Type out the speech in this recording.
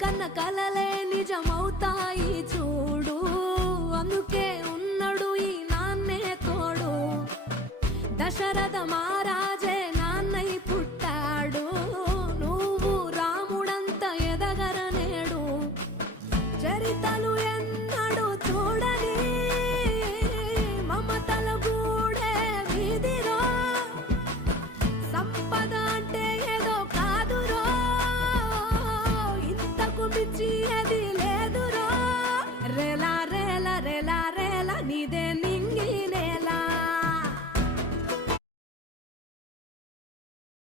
కన్న కలలే నిజమవుతాయి చూడు, అందుకే ఉన్నాడు ఈ నాన్నే తోడు. దశరథ మహారాజే